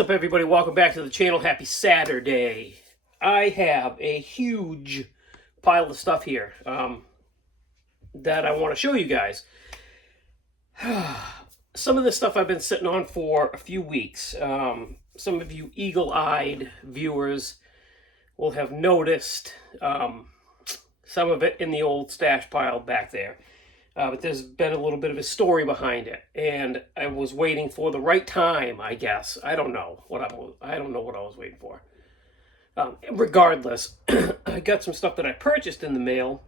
up, everybody? Welcome back to the channel. Happy Saturday. I have a huge pile of stuff here that I want to show you guys. Some of this stuff I've been sitting on for a few weeks. Some of you eagle-eyed viewers will have noticed some of it in the old stash pile back there. But there's been a little bit of a story behind it, and I was waiting for the right time, I guess. I don't know what I was waiting for. Regardless, I got some stuff that I purchased in the mail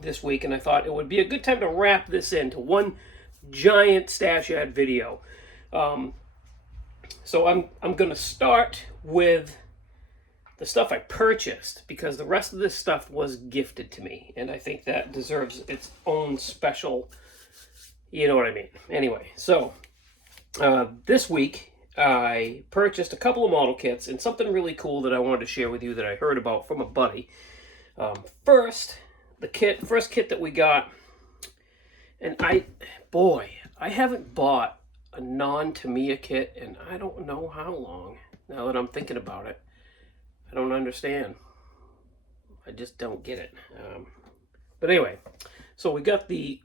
this week, and I thought it would be a good time to wrap this into one giant stash ad video. So I'm going to start with the stuff I purchased, because the rest of this stuff was gifted to me, and I think that deserves its own special, you know what I mean. Anyway, so this week I purchased a couple of model kits and something really cool that I wanted to share with you that I heard about from a buddy. First kit that we got, and I haven't bought a non-Tamiya kit in I don't know how long, now that I'm thinking about it. I don't understand. I just don't get it. But anyway, so we got the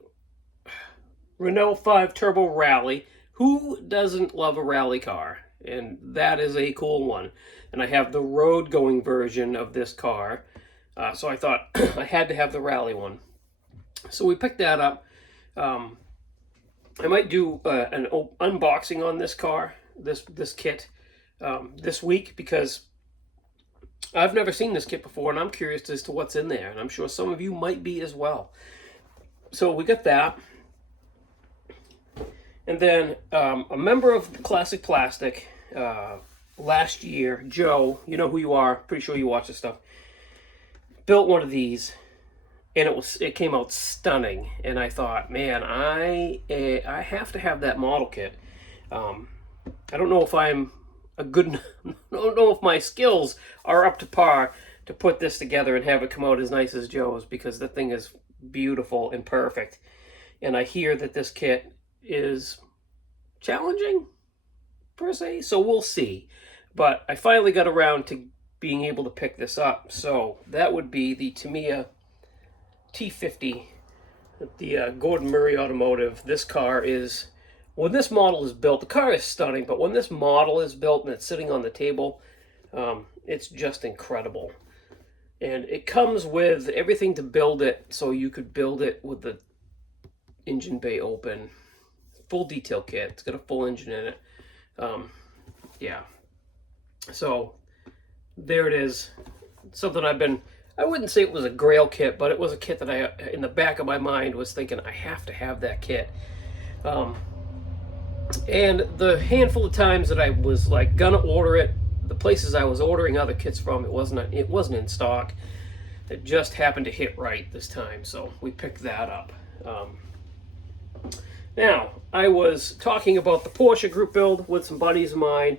Renault 5 Turbo Rally. Who doesn't love a rally car? And that is a cool one. And I have the road-going version of this car. So I thought I had to have the rally one. So we picked that up. I might do an unboxing on this car, this kit, this week, because I've never seen this kit before, and I'm curious as to what's in there, and I'm sure some of you might be as well. So we got that. And then a member of Classic Plastic last year, Joe, you know who you are, pretty sure you watch this stuff, built one of these, and it came out stunning. And I thought, man, I have to have that model kit. I don't know if I'm I don't know if my skills are up to par to put this together and have it come out as nice as Joe's, because the thing is beautiful and perfect. And I hear that this kit is challenging, per se, so we'll see. But I finally got around to being able to pick this up. So that would be the Tamiya T50, the Gordon Murray Automotive. This car is... When this model is built, the car is stunning, but when this model is built and it's sitting on the table, it's just incredible. And it comes with everything to build it, so you could build it with the engine bay open. Full detail kit. It's got a full engine in it. Yeah. So there it is. Something I wouldn't say it was a grail kit, but it was a kit that I, in the back of my mind, was thinking I have to have that kit. And the handful of times that I was like gonna order it, the places I was ordering other kits from, it wasn't in stock. It just happened to hit right this time, so we picked that up. Now, I was talking about the Porsche group build with some buddies of mine,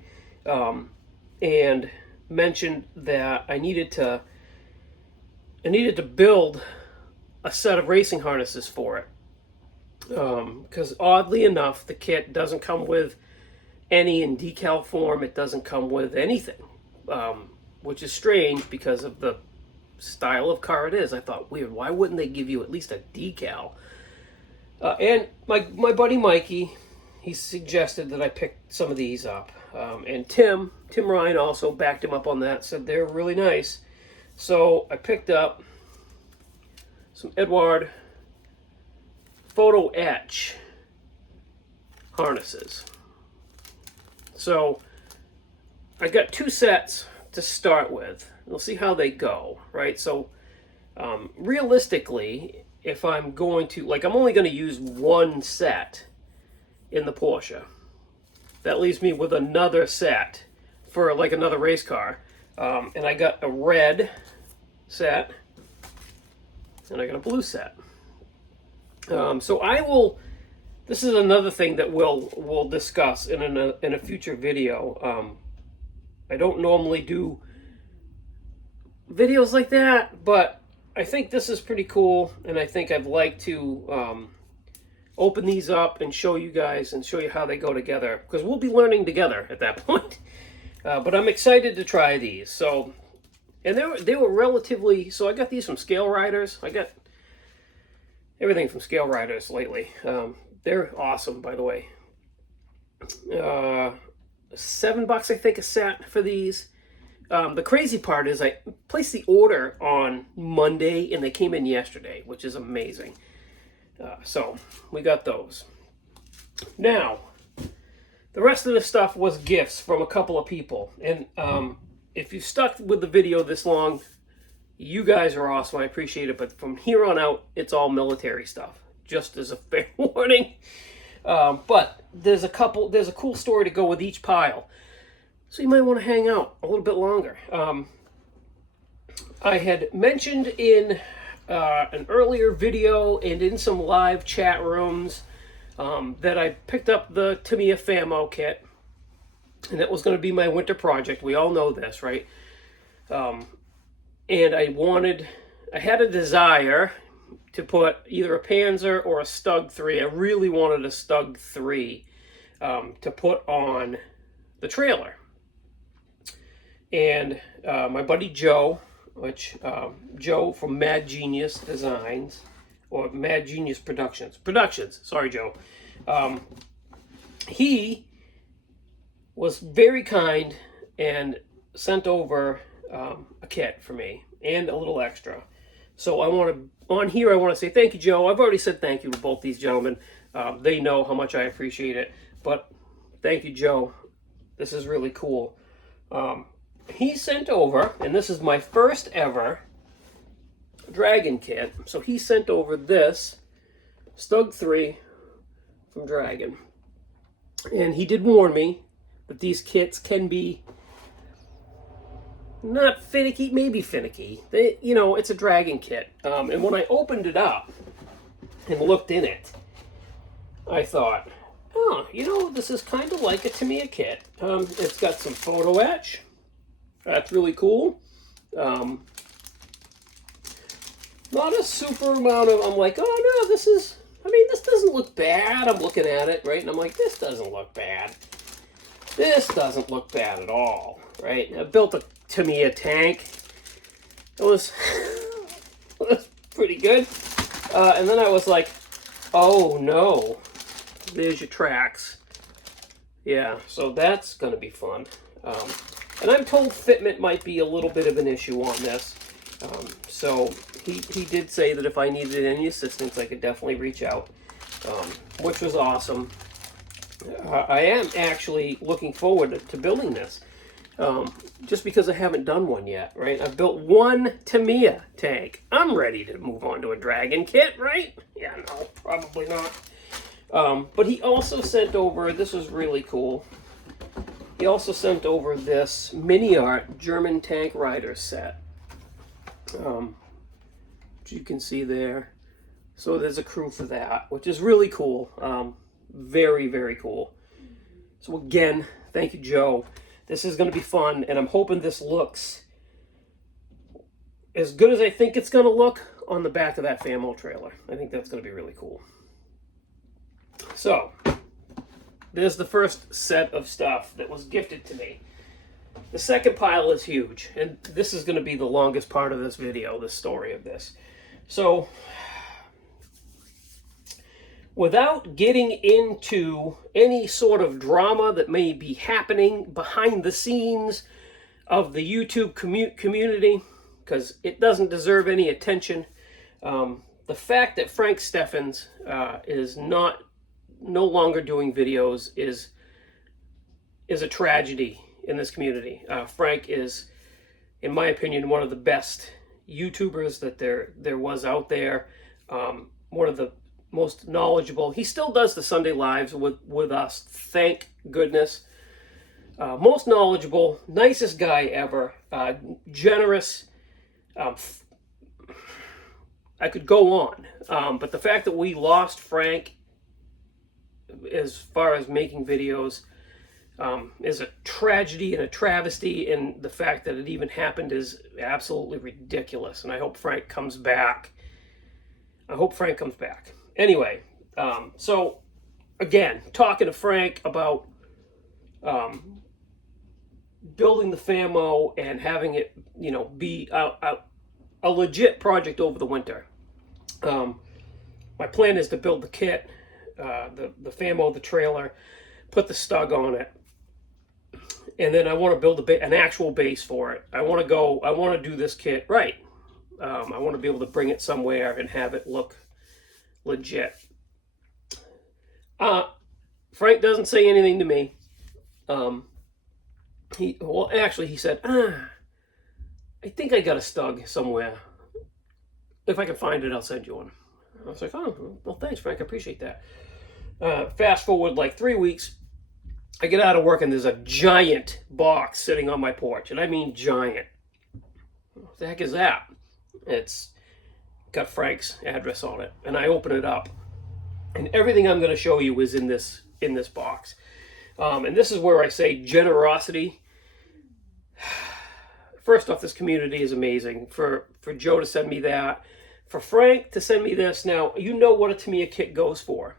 and mentioned that I needed to build a set of racing harnesses for it. Because oddly enough, the kit doesn't come with any in decal form. It doesn't come with anything, which is strange because of the style of car it is. I thought, weird, why wouldn't they give you at least a decal? And my buddy Mikey, he suggested that I pick some of these up. And Tim Ryan also backed him up on that, said they're really nice. So I picked up some Eduard photo etch harnesses. So I got two sets to start with. We'll see how they go, right? So realistically, if I'm going to, like, I'm only going to use one set in the Porsche. That leaves me with another set for like another race car. And I got a red set and I got a blue set. So I will, this is another thing that we'll discuss in a future video. I don't normally do videos like that, but I think this is pretty cool, and I think I'd like to open these up and show you guys and show you how they go together, because we'll be learning together at that point. But I'm excited to try these. So, and they were relatively, so I got these from Scale Riders. I got everything from Scale Riders lately. They're awesome, by the way. $7, I think, a set for these. The crazy part is I placed the order on Monday and they came in yesterday, which is amazing. So we got those. Now, the rest of the stuff was gifts from a couple of people. And if you've stuck with the video this long, you guys are awesome. I appreciate it. But from here on out, it's all military stuff, just as a fair warning. But there's a cool story to go with each pile. So you might want to hang out a little bit longer. I had mentioned in an earlier video and in some live chat rooms that I picked up the Tamiya Famo kit. And that was going to be my winter project. We all know this, right? And I had a desire to put either a Panzer or a Stug 3. I really wanted a Stug 3 to put on the trailer. And my buddy Joe, Joe from Mad Genius Designs, or Mad Genius Productions, sorry Joe, he was very kind and sent over a kit for me and a little extra. So I want to say thank you, Joe. I've already said thank you to both these gentlemen. They know how much I appreciate it, but thank you, Joe. This is really cool. He sent over, and this is my first ever Dragon kit. So he sent over this Stug 3 from Dragon. And he did warn me that these kits can be not finicky, maybe finicky. It's a Dragon kit. And when I opened it up and looked in it, I thought, oh, this is kind of like a Tamiya kit. It's got some photo etch. That's really cool. Not a super amount of, I'm like, oh no, this doesn't look bad. I'm looking at it, right? And I'm like, this doesn't look bad. This doesn't look bad at all, right? I built a Tamiya tank. It was, pretty good. And then I was like, oh no, there's your tracks. Yeah, so that's going to be fun. And I'm told fitment might be a little bit of an issue on this. So he did say that if I needed any assistance, I could definitely reach out, which was awesome. I am actually looking forward to building this, just because I haven't done one yet, right? I've built one Tamiya tank. I'm ready to move on to a Dragon kit, right? Yeah, no, probably not. But he also sent over, this was really cool, he also sent over this mini art German tank rider set, which you can see there. So there's a crew for that, which is really cool. Very, very cool. So again, thank you, Joe. This is going to be fun, and I'm hoping this looks as good as I think it's going to look on the back of that Famo trailer. I think that's going to be really cool. So there's the first set of stuff that was gifted to me. The second pile is huge, and this is going to be the longest part of this video, the story of this. So without getting into any sort of drama that may be happening behind the scenes of the YouTube community, because it doesn't deserve any attention, the fact that Frank Steffens is no longer doing videos is a tragedy in this community. Frank is, in my opinion, one of the best YouTubers that there was out there. One of the most knowledgeable. He still does the Sunday lives with us, thank goodness. Most knowledgeable, nicest guy ever, generous. I could go on, but the fact that we lost Frank as far as making videos is a tragedy and a travesty, and the fact that it even happened is absolutely ridiculous, and I hope Frank comes back. Anyway, So again, talking to Frank about building the Famo and having it, you know, be a legit project over the winter. My plan is to build the kit, the Famo, the trailer, put the stug on it, and then I want to build an actual base for it. I want to do this kit right. I want to be able to bring it somewhere and have it look legit. Frank doesn't say anything to me. He said, I think I got a stug somewhere. If I can find it, I'll send you one. I was like, oh, well, thanks, Frank. I appreciate that. Fast forward like 3 weeks. I get out of work and there's a giant box sitting on my porch. And I mean giant. What the heck is that? It's got Frank's address on it. And I open it up. And everything I'm going to show you is in this box. And this is where I say generosity. First off, this community is amazing. For Joe to send me that. For Frank to send me this. Now, you know what a Tamiya kit goes for,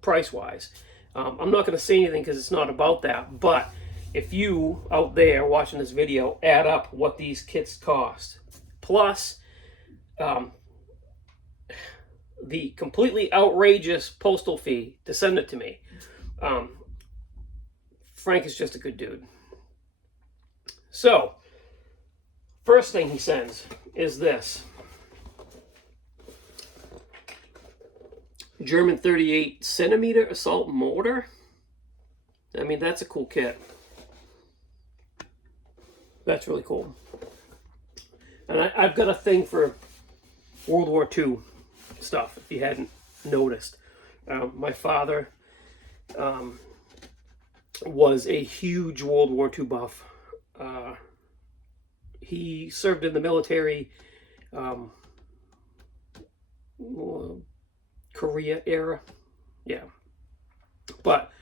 price-wise. I'm not going to say anything because it's not about that. But if you out there watching this video add up what these kits cost, plus the completely outrageous postal fee to send it to me, Frank is just a good dude. So, first thing he sends is this. German 38 centimeter assault mortar. I mean, that's a cool kit. That's really cool. And I've got a thing for World War II stuff, if you hadn't noticed. My father was a huge World War II buff. He served in the military, Korea era, yeah. But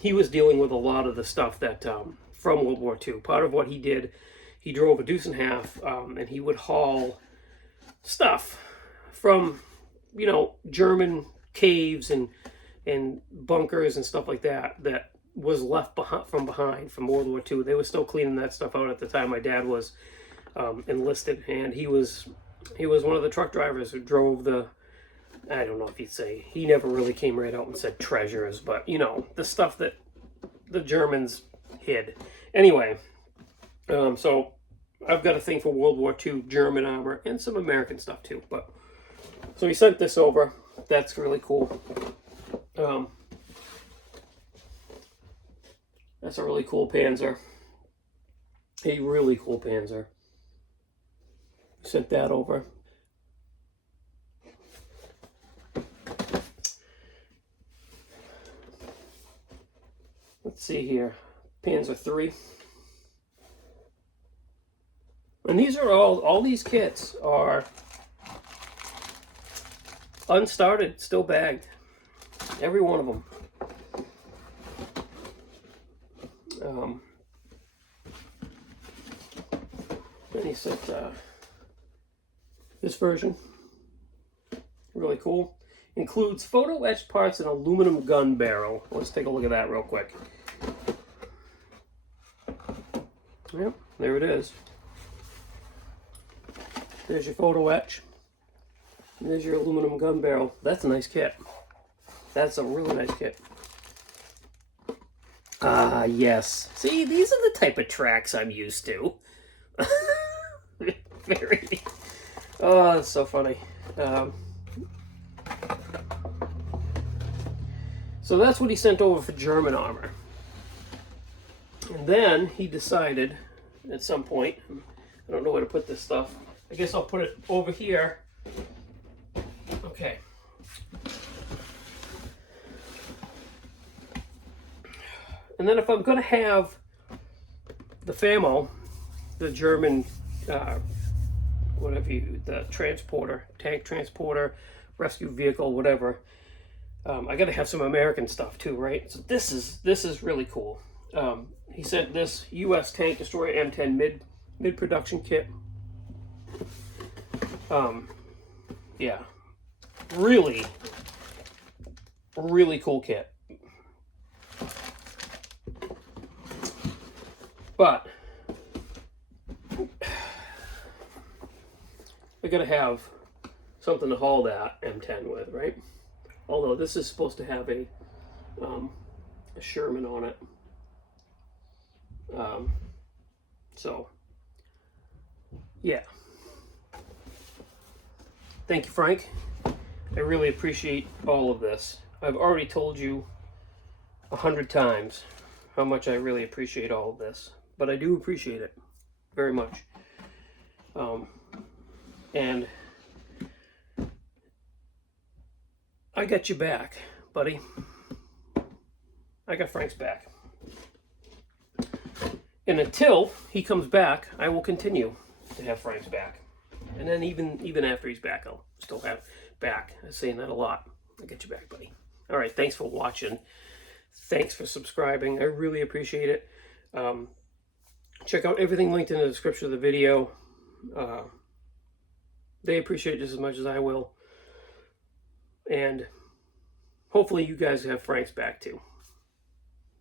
he was dealing with a lot of the stuff that from World War II. Part of what he did, he drove a deuce and a half, and he would haul stuff from, you know, German caves and bunkers and stuff like that that was left behind from World War II. They were still cleaning that stuff out at the time my dad was enlisted, and he was one of the truck drivers who drove the, I don't know if you'd say, he never really came right out and said treasures, but, you know, the stuff that the Germans hid. Anyway, so I've got a thing for World War II German armor and some American stuff too. But so he sent this over. That's really cool. That's a really cool Panzer. A really cool Panzer. Sent that over. Let's see here. Panzer 3. And these are all these kits are unstarted, still bagged. Every one of them. Then he sent this version. Really cool. Includes photo etched parts and aluminum gun barrel. Let's take a look at that real quick. Yep, there it is. There's your photo etch. And there's your aluminum gun barrel. That's a nice kit. That's a really nice kit. Ah, yes. See, these are the type of tracks I'm used to. Very. Oh, that's so funny. So that's what he sent over for German armor. And then he decided at some point, I don't know where to put this stuff. I guess I'll put it over here. Okay. And then if I'm going to have the Famo, the German, the transporter, tank transporter, rescue vehicle, whatever, I got to have some American stuff too, right? So this is really cool. He sent this U.S. Tank Destroyer M10 mid-production kit. Yeah, really really cool kit. But I gotta have something to haul that M10 with, right? Although this is supposed to have a Sherman on it. So, yeah. Thank you, Frank. I really appreciate all of this. I've already told you 100 times how much I really appreciate all of this, but I do appreciate it very much. And I got you back, buddy. I got Frank's back. And until he comes back, I will continue to have Frank's back. And then even after he's back, I'll still have back. I'm saying that a lot. I got you back, buddy. All right, thanks for watching. Thanks for subscribing. I really appreciate it. Check out everything linked in the description of the video. They appreciate it just as much as I will. And hopefully you guys have Frank's back too.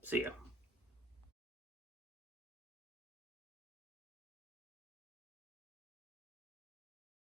See ya.